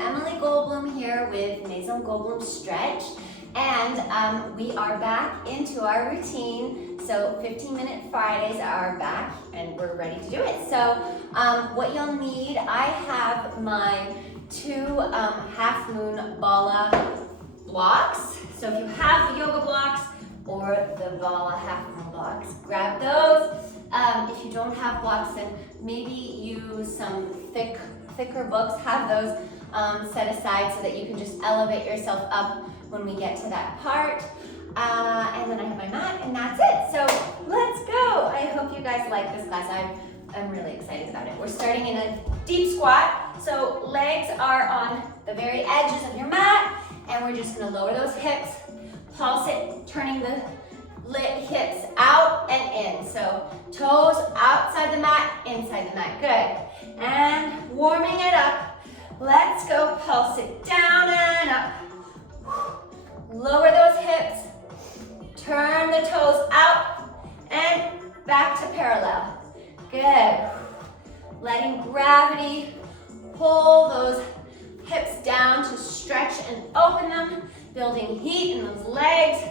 Emily Goldblum here with Maison Goldblum Stretch, and we are back into our routine. So 15-minute Fridays are back and we're ready to do it. So what you'll need, I have my two half moon Bala blocks. So if you have the yoga blocks or the Bala half moon blocks, grab those. If you don't have blocks, then maybe use some thicker books. Have those set aside so that you can just elevate yourself up when we get to that part. And then I have my mat, and that's it. So let's go. I hope you guys like this class. I'm really excited about it. We're starting in a deep squat. So legs are on the very edges of your mat, and we're just gonna lower those hips, pulse it, turning the hips out and in. So toes outside the mat, inside the mat. Good. And warming it up. Let's go. Pulse it down and up. Lower those hips. Turn the toes out and back to parallel. Good. Letting gravity pull those hips down to stretch and open them. Building heat in those legs.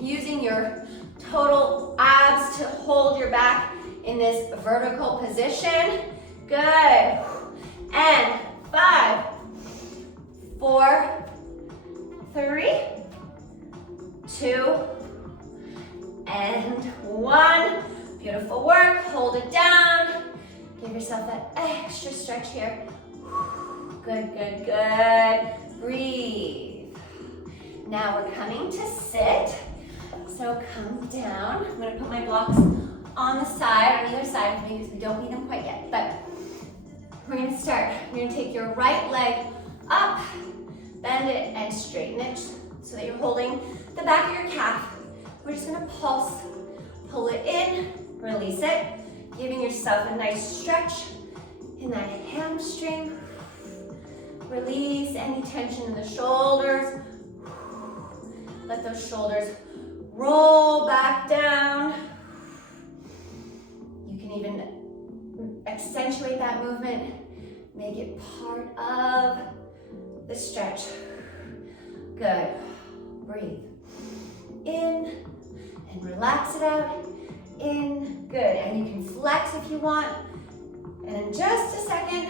Using your total abs to hold your back in this vertical position. Good. And 5, 4, 3, 2, and 1. Beautiful work. Hold it down. Give yourself that extra stretch here. Good, good, good. Breathe. Now we're coming to sit. So come down. I'm gonna put my blocks on the side, on either side, because we don't need them quite yet. But we're gonna start. You're gonna take your right leg up, bend it, and straighten it so that you're holding the back of your calf. We're just gonna pulse, pull it in, release it, giving yourself a nice stretch in that hamstring. Release any tension in the shoulders. Let those shoulders roll back down. You can even accentuate that movement. Make it part of the stretch. Good. Breathe. In and relax it out. In. Good. And you can flex if you want. And in just a second,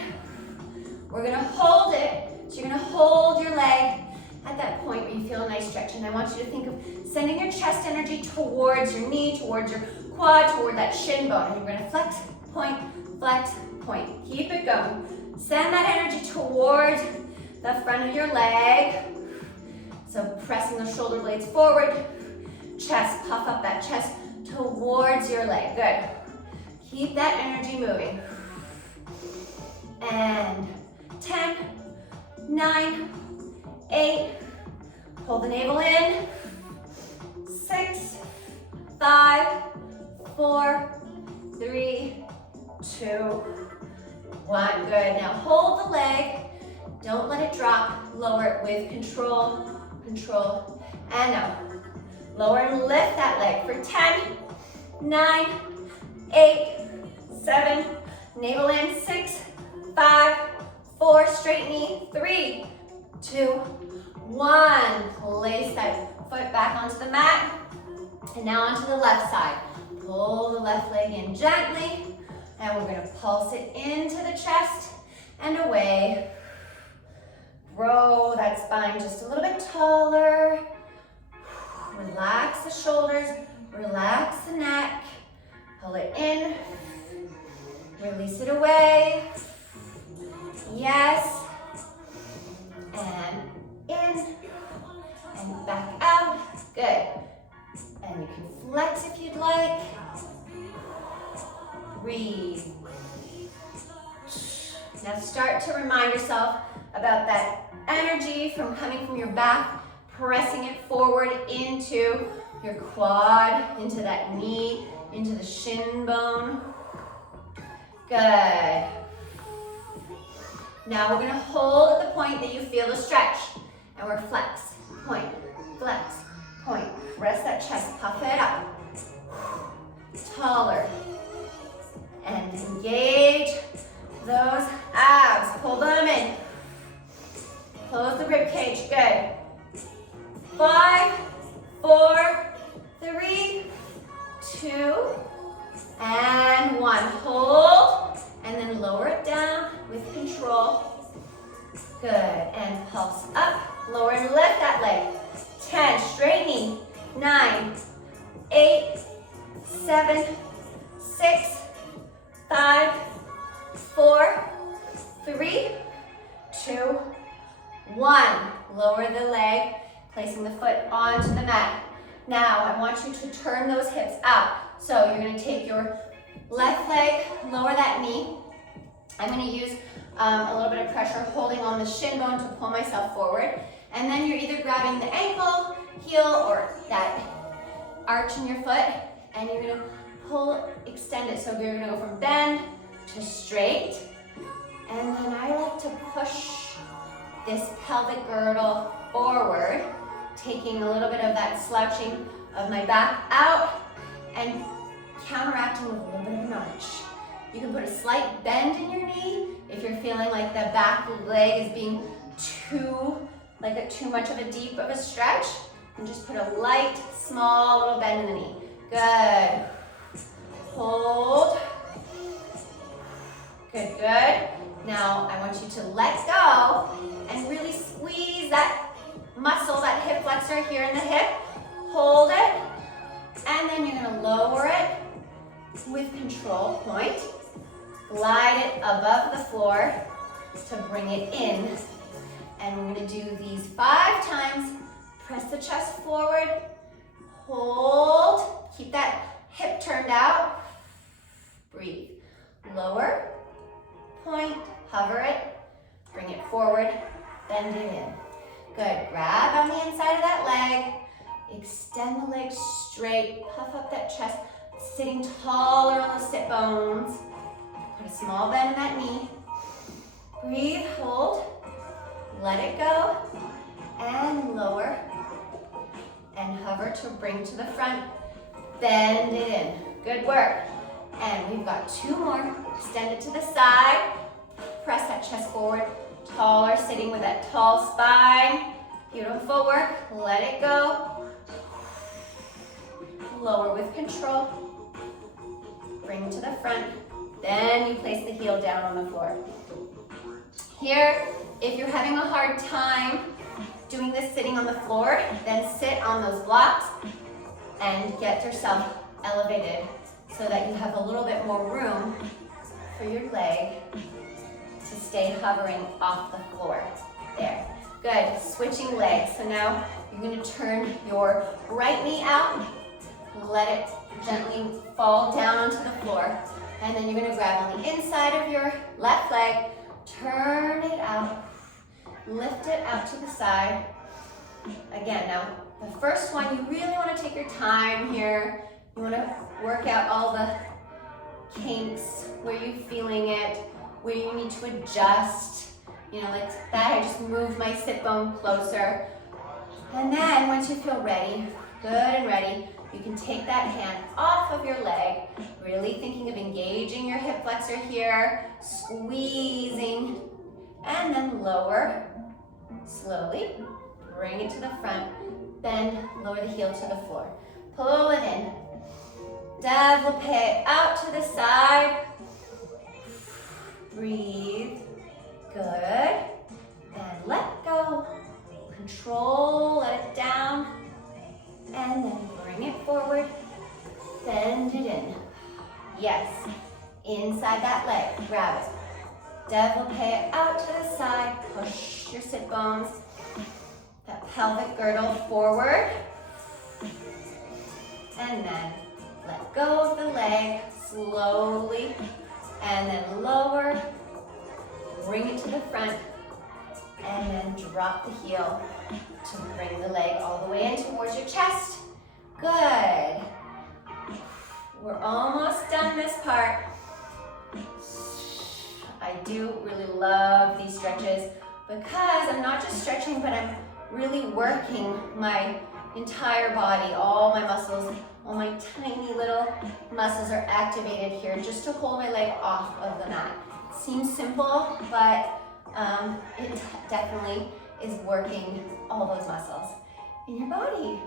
we're gonna hold it. So you're gonna hold your leg at that point where you feel a nice stretch. And I want you to think of sending your chest energy towards your knee, towards your quad, toward that shin bone. And you're gonna flex, point, flex, point. Keep it going. Send that energy towards the front of your leg. So pressing the shoulder blades forward. Chest, puff up that chest towards your leg. Good. Keep that energy moving. And 10, 9, 8, hold the navel in, 6, 5, 4, 3, 2, 1. Good. Now hold the leg. Don't let it drop. Lower it with control, control, and now. Lower and lift that leg for 10, 9, 8, 7, navel in, 6, 5, 4, straight knee, 3, 2, 1. Place that foot back onto the mat. And now onto the left side. Pull the left leg in gently. And we're gonna pulse it into the chest and away. Grow that spine just a little bit taller. Relax the shoulders, relax the neck. Pull it in, release it away. Yes. And in, and back out. Good. And you can flex if you'd like. Breathe. Now start to remind yourself about that energy coming from your back, pressing it forward into your quad, into that knee, into the shin bone. Good. Now we're gonna hold at the point that you feel the stretch. And we're flex, point, flex, point. Press that chest, puff it up. Taller. And engage those abs. Pull them in. page. Good. 5, 4, 3, 2, and 1. Hold, and then lower it down with control. Good, and pulse up, lower and lift that leg. 10, straight knee. 9, 8, 7, 6, 5, 4, 3, 2, 1. Lower the leg, placing the foot onto the mat. Now, I want you to turn those hips out. So you're gonna take your left leg, lower that knee. I'm gonna use a little bit of pressure holding on the shin bone to pull myself forward. And then you're either grabbing the ankle, heel, or that arch in your foot, and you're gonna pull, extend it. So you're gonna go from bend to straight. And then I like to push this pelvic girdle forward, taking a little bit of that slouching of my back out and counteracting with a little bit of an arch. You can put a slight bend in your knee if you're feeling like the back leg is being too much of a deep of a stretch, and just put a light, small little bend in the knee. Good. Hold. Good, good. Now I want you to let go and really squeeze that muscle, that hip flexor here in the hip. Hold it, and then you're gonna lower it with control point. Glide it above the floor to bring it in. And we're gonna do these 5 times. Press the chest forward, hold, keep that hip turned out. Breathe. Lower, point, hover it, bring it forward, bend it in. Good, grab on the inside of that leg, extend the leg straight, puff up that chest, sitting taller on the sit bones. Put a small bend in that knee. Breathe, hold, let it go, and lower, and hover to bring to the front, bend it in. Good work. And we've got 2 more. Extend it to the side, press that chest forward, taller, sitting with that tall spine. Beautiful work. Let it go. Lower with control. Bring to the front. Then you place the heel down on the floor. Here, if you're having a hard time doing this sitting on the floor, then sit on those blocks and get yourself elevated so that you have a little bit more room for your leg to stay hovering off the floor. There. Good. Switching legs. So now you're going to turn your right knee out. Let it gently fall down onto the floor. And then you're going to grab on the inside of your left leg, turn it out, lift it out to the side. Again, now the first one, you really want to take your time here. You want to work out all the kinks, where you're feeling it, where you need to adjust. You know, like that, I just moved my sit bone closer. And then once you feel ready, good and ready, you can take that hand off of your leg, really thinking of engaging your hip flexor here, squeezing, and then lower, slowly, bring it to the front, bend, lower the heel to the floor. Pull it in, développé out to the side, breathe, good, and let go, control, let it down, and then bring it forward, bend it in. Yes, inside that leg, grab it. Développé out to the side, push your sit bones, that pelvic girdle forward, and then let go of the leg slowly, and then lower, bring it to the front, and then drop the heel to bring the leg all the way in towards your chest. Good. We're almost done this part. I do really love these stretches because I'm not just stretching, but I'm really working my entire body. All my muscles, all my tiny little muscles are activated here just to hold my leg off of the mat. It seems simple, but it definitely is working all those muscles in your body.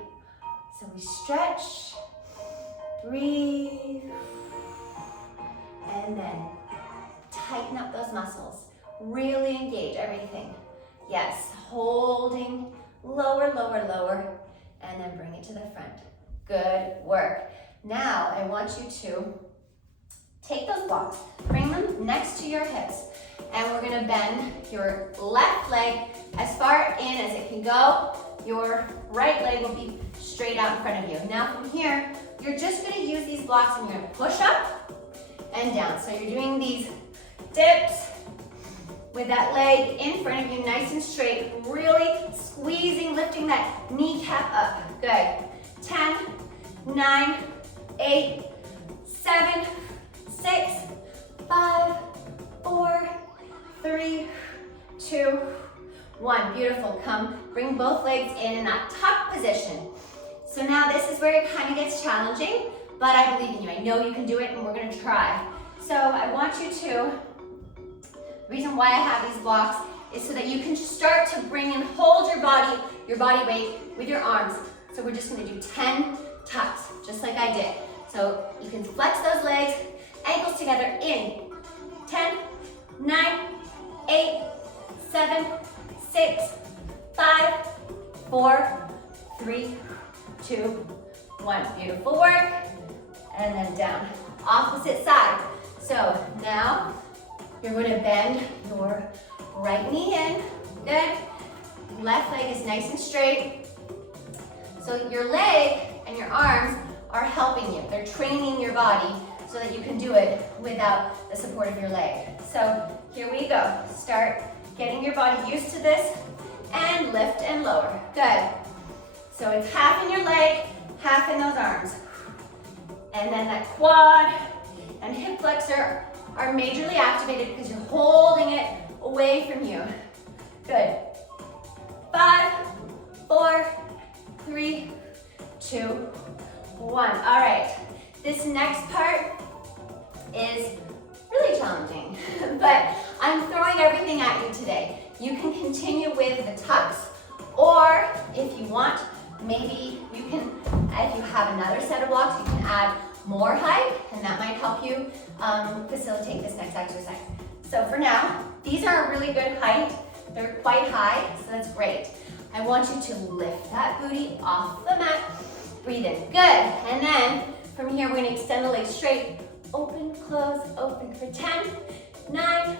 So we stretch, breathe, and then tighten up those muscles. Really engage everything. Yes, holding, lower, lower, lower, and then bring it to the front. Good work. Now I want you to take those blocks, bring them next to your hips, and we're gonna bend your left leg as far in as it can go. Your right leg will be straight out in front of you. Now from here, you're just gonna use these blocks and you're gonna push up and down. So you're doing these dips with that leg in front of you, nice and straight, really squeezing, lifting that kneecap up. Good. 10, 9, 8, 7, 6, 5, 4, 3, 2, 1. Beautiful. Come, bring both legs in that tuck position. So now this is where it kind of gets challenging, but I believe in you. I know you can do it, and we're gonna try. So I want you to, the reason why I have these blocks is so that you can start to bring and hold your body weight with your arms. So we're just gonna do 10 tucks, just like I did. So you can flex those legs, ankles together in 10, 9, 8, 7, 6, 5, 4, 3, 2, 1. Beautiful work. And then down. Opposite side. So now you're going to bend your right knee in. Good. Left leg is nice and straight. So your leg and your arms are helping you. They're training your body so that you can do it without the support of your leg. So here we go. Start getting your body used to this and lift and lower. Good. So it's half in your leg, half in those arms. And then that quad and hip flexor are majorly activated because you're holding it away from you. Good. 5, 4, 3, 2, 1. All right. This next part is really challenging, but I'm throwing everything at you today. You can continue with the tucks, or if you want, maybe you can, if you have another set of blocks, you can add more height, and that might help you facilitate this next exercise. So for now, these are a really good height. They're quite high, so that's great. I want you to lift that booty off the mat. Breathe in. Good. And then from here, we're going to extend the legs straight. Open, close, open for 10, 9,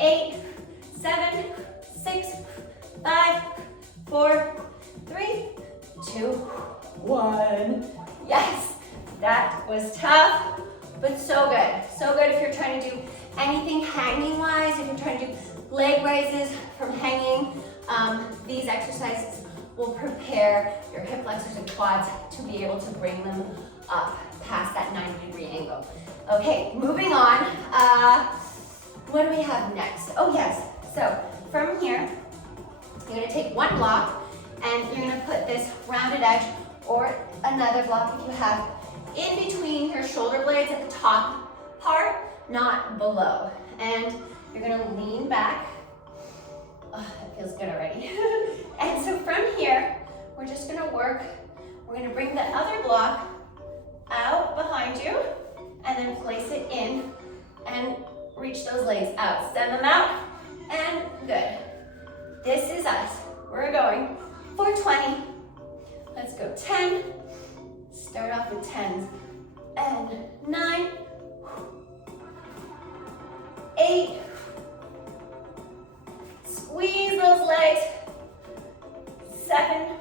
8, 7, 6, 5, 4, 3, 2, 1. Yes, that was tough, but so good. So good if you're trying to do anything hanging-wise, if you're trying to do leg raises from hanging. These exercises will prepare your hip flexors and quads to be able to bring them up past that 90-degree angle. Okay, moving on. What do we have next? Oh yes, so from here, you're gonna take one block and you're gonna put this rounded edge or another block if you have in between your shoulder blades at the top part, not below. And you're gonna lean back. Oh, that feels good already. And so from here, we're just gonna work. We're gonna bring the other block out behind you and then place it in and reach those legs out. Send them out and good. This is us. We're going for 20. Let's go 10. Start off with 10s. And 9, 8. Squeeze those legs. 7.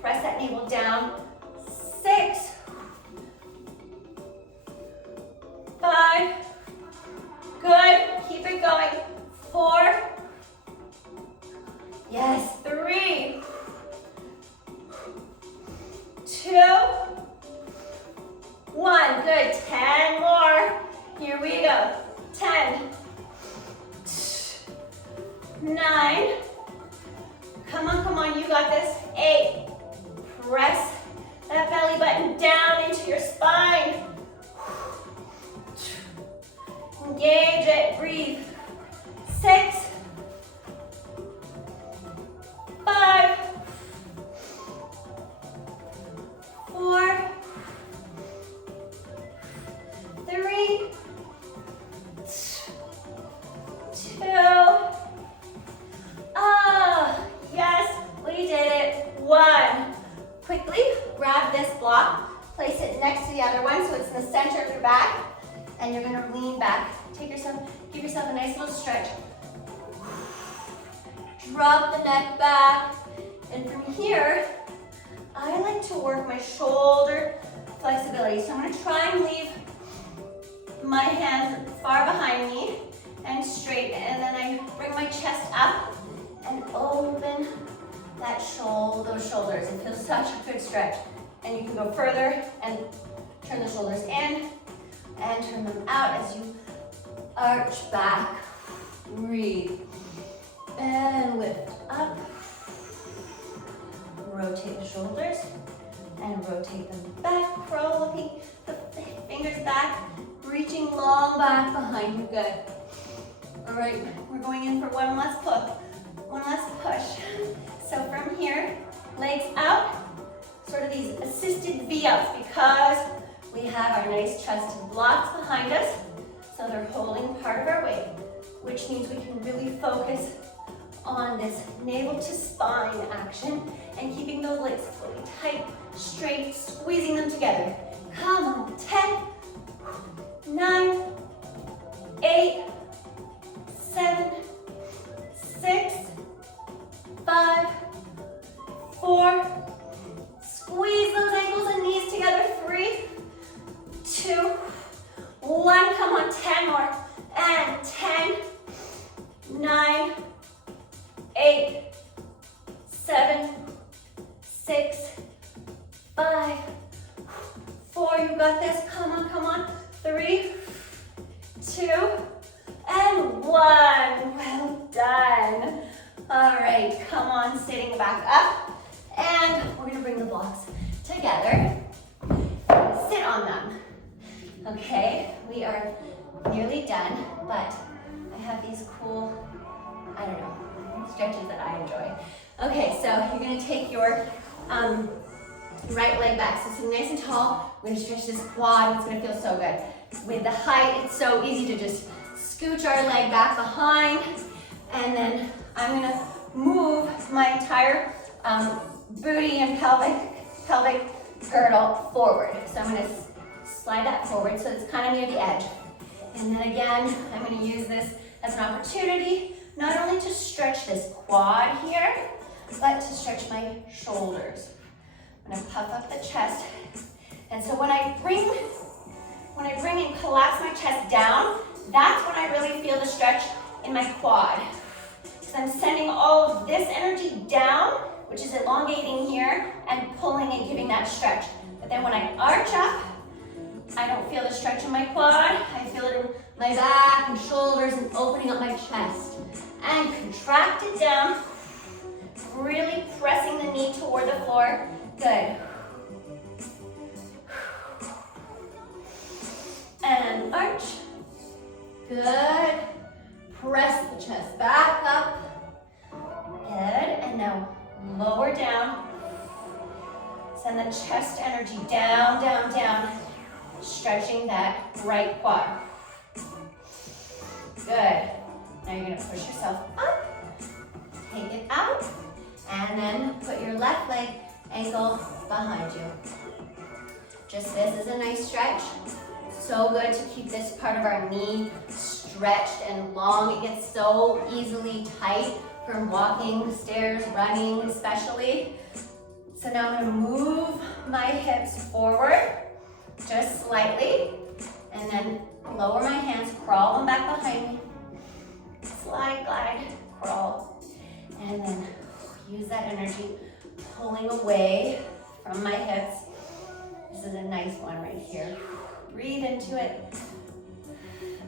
Press that navel down. 6. 5. Good. Keep it going. 4. Yes. 3. 2. 1. Good. 10 more. Here we go. 10. 9. Come on, you got this. 8. Press that belly button down into your spine. Engage it, breathe. 6. 2. Ah, yes, we did it. 1. Quickly grab this block, place it next to the other one so it's in the center of your back, and you're gonna lean back. Give yourself a nice little stretch. Drop the neck back, and from here, I like to work my shoulder flexibility. So I'm gonna try and leave my hands far behind me and straight, and then I bring my chest up and open those shoulders. It feels such a good stretch. And you can go further and turn the shoulders in and turn them out as you arch back. Breathe. And lift up. Rotate the shoulders and rotate them back. Rolling the fingers back, reaching long back behind you. Good. All right, we're going in for one last push. So from here, legs out, sort of these assisted V-ups because we have our nice chest blocks behind us. So they're holding part of our weight, which means we can really focus on this navel to spine action and keeping those legs fully tight, straight, squeezing them together. Come on, 10, 9, 8, 7, 6, 5, 4, squeeze those ankles and knees together, 3, 2, 1, come on, 10 more, and 10, 9, 8, 7, 6, 5, 4, you got this, come on, 3, 2, and 1, well done. All right, come on, sitting back up, and we're gonna bring the blocks together, sit on them. Okay, we are nearly done, but I have these cool, stretches that I enjoy. Okay, so you're gonna take your right leg back, so sitting nice and tall. We're gonna stretch this quad, it's gonna feel so good. With the height, it's so easy to just scooch our leg back behind, and then I'm gonna move my entire booty and pelvic girdle forward. So I'm gonna slide that forward so it's kind of near the edge. And then again, I'm gonna use this as an opportunity not only to stretch this quad here, but to stretch my shoulders. I'm gonna puff up the chest. And so when I bring and collapse my chest down, that's when I really feel the stretch in my quad. So I'm sending all of this energy down, which is elongating here, and pulling and giving that stretch. But then when I arch up, I don't feel the stretch in my quad. I feel it in my back and shoulders and opening up my chest. And contract it down, really pressing the knee toward the floor. Good. And arch. Good. Press the chest back up. Good. And now lower down. Send the chest energy down, down, down. Stretching that right quad. Good. Now you're gonna push yourself up, take it out, and then put your left leg ankle behind you. Just this is a nice stretch. So good to keep this part of our knee stretched and long. It gets so easily tight from walking, stairs, running especially. So now I'm gonna move my hips forward just slightly, and then lower my hands, crawl them back behind me. Slide, glide, crawl, and then use that energy pulling away from my hips. This is a nice one right here. Breathe into it.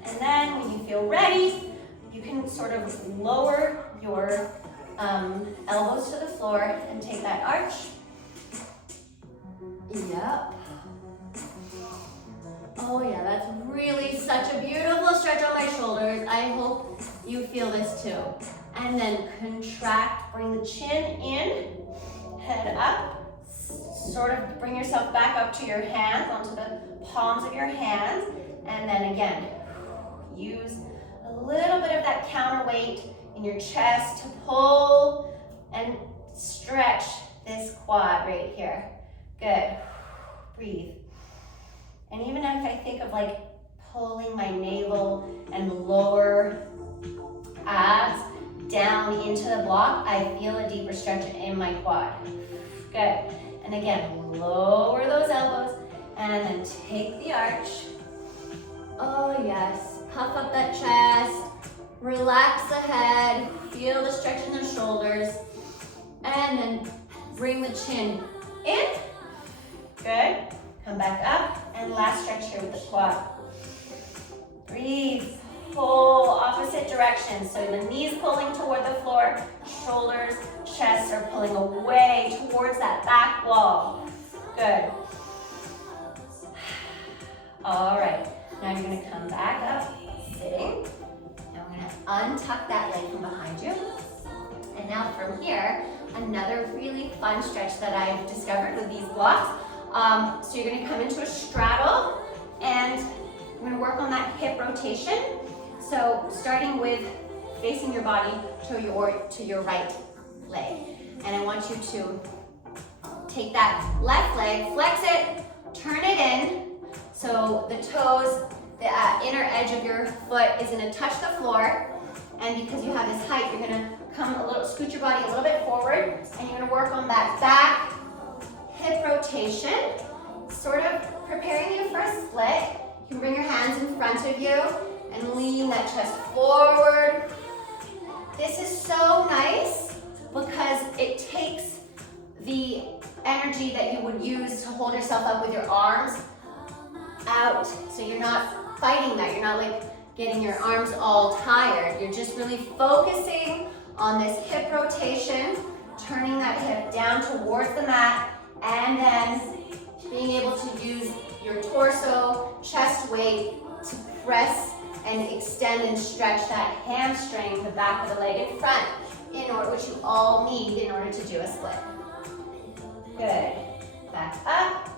And then when you feel ready, you can sort of lower your elbows to the floor and take that arch. Yep. Oh yeah, that's really such a beautiful stretch on my shoulders. I hope you feel this too. And then contract, bring the chin in, head up, sort of bring yourself back up to your hands, onto the palms of your hands, and then again, use a little bit of that counterweight in your chest to pull and stretch this quad right here. Good. Breathe. And even if I think of like pulling my navel and lower abs down into the block, I feel a deeper stretch in my quad. Good. And again, lower those elbows and then take the arch. Oh yes, puff up that chest, relax the head, feel the stretch in the shoulders, and then bring the chin in. Good. Come back up, and last stretch here with the quad. Breathe. Pull opposite direction. So the knees pulling toward the floor, shoulders, chest are pulling away towards that back wall. Good. All right. Now you're going to come back up, sitting. And we're going to untuck that leg from behind you. And now from here, another really fun stretch that I've discovered with these blocks. So you're going to come into a straddle, and we're going to work on that hip rotation. So starting with facing your body to your right leg. And I want you to take that left leg, flex it, turn it in. So the toes, the inner edge of your foot is going to touch the floor. And because you have this height, you're going to come a little, scoot your body a little bit forward. And you're going to work on that back hip rotation, sort of preparing you for a split. You can bring your hands in front of you and lean that chest forward. This is so nice because it takes the energy that you would use to hold yourself up with your arms out. So you're not fighting that. You're not like getting your arms all tired. You're just really focusing on this hip rotation, turning that hip down towards the mat, and then being able to use your torso, chest weight to press and extend and stretch that hamstring, the back of the leg in front, in order, which you all need in order to do a split. Good. Back up,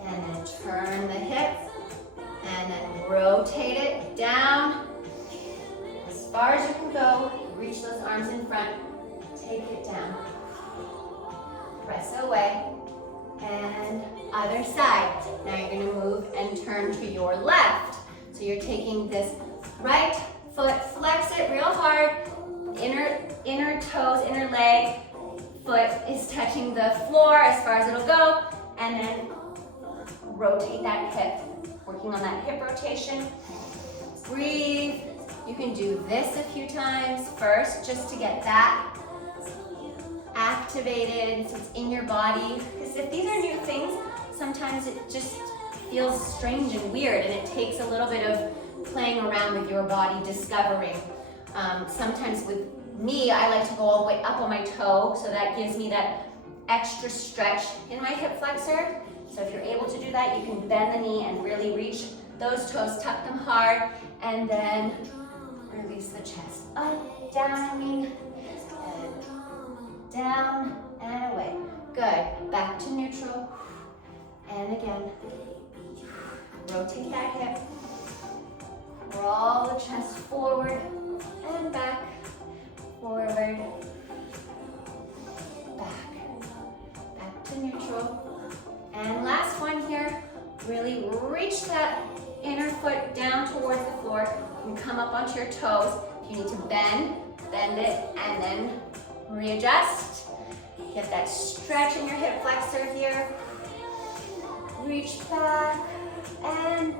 and then turn the hip, and then rotate it down. As far as you can go, reach those arms in front, take it down. Press away, and other side. Now you're going to move and turn to your left. So you're taking this right foot, flex it real hard, inner toes, inner leg, foot is touching the floor as far as it'll go, and then rotate that hip, working on that hip rotation. Breathe. You can do this a few times first just to get that activated so it's in your body, because if these are new things, sometimes it just feels strange and weird, and it takes a little bit of playing around with your body, discovering. Sometimes with me, I like to go all the way up on my toe, so that gives me that extra stretch in my hip flexor. So if you're able to do that, you can bend the knee and really reach those toes, tuck them hard, and then release the chest. Up, down, and down, and away. Good. Back to neutral. And again. Rotate that hip. Roll the chest forward and back. Forward. Back to neutral. And last one here. Really reach that inner foot down towards the floor. You can come up onto your toes. If you need to bend it, and then readjust. Get that stretch in your hip flexor here. Reach back, and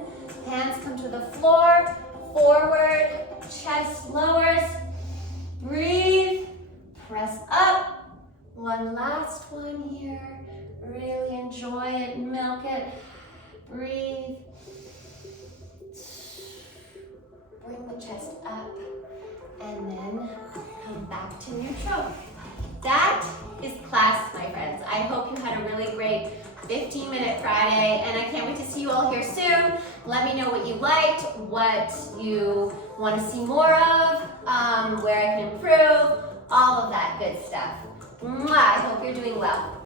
hands come to the floor. Forward, chest lowers. Breathe, press up. One last one here. Really enjoy it, milk it. Breathe. Bring the chest up, and then come back to neutral. That is class, my friends. I hope you had a really great 15-minute Friday, and I can't wait to see you all here soon. Let me know what you liked, what you want to see more of, where I can improve, all of that good stuff. Mwah, I hope you're doing well.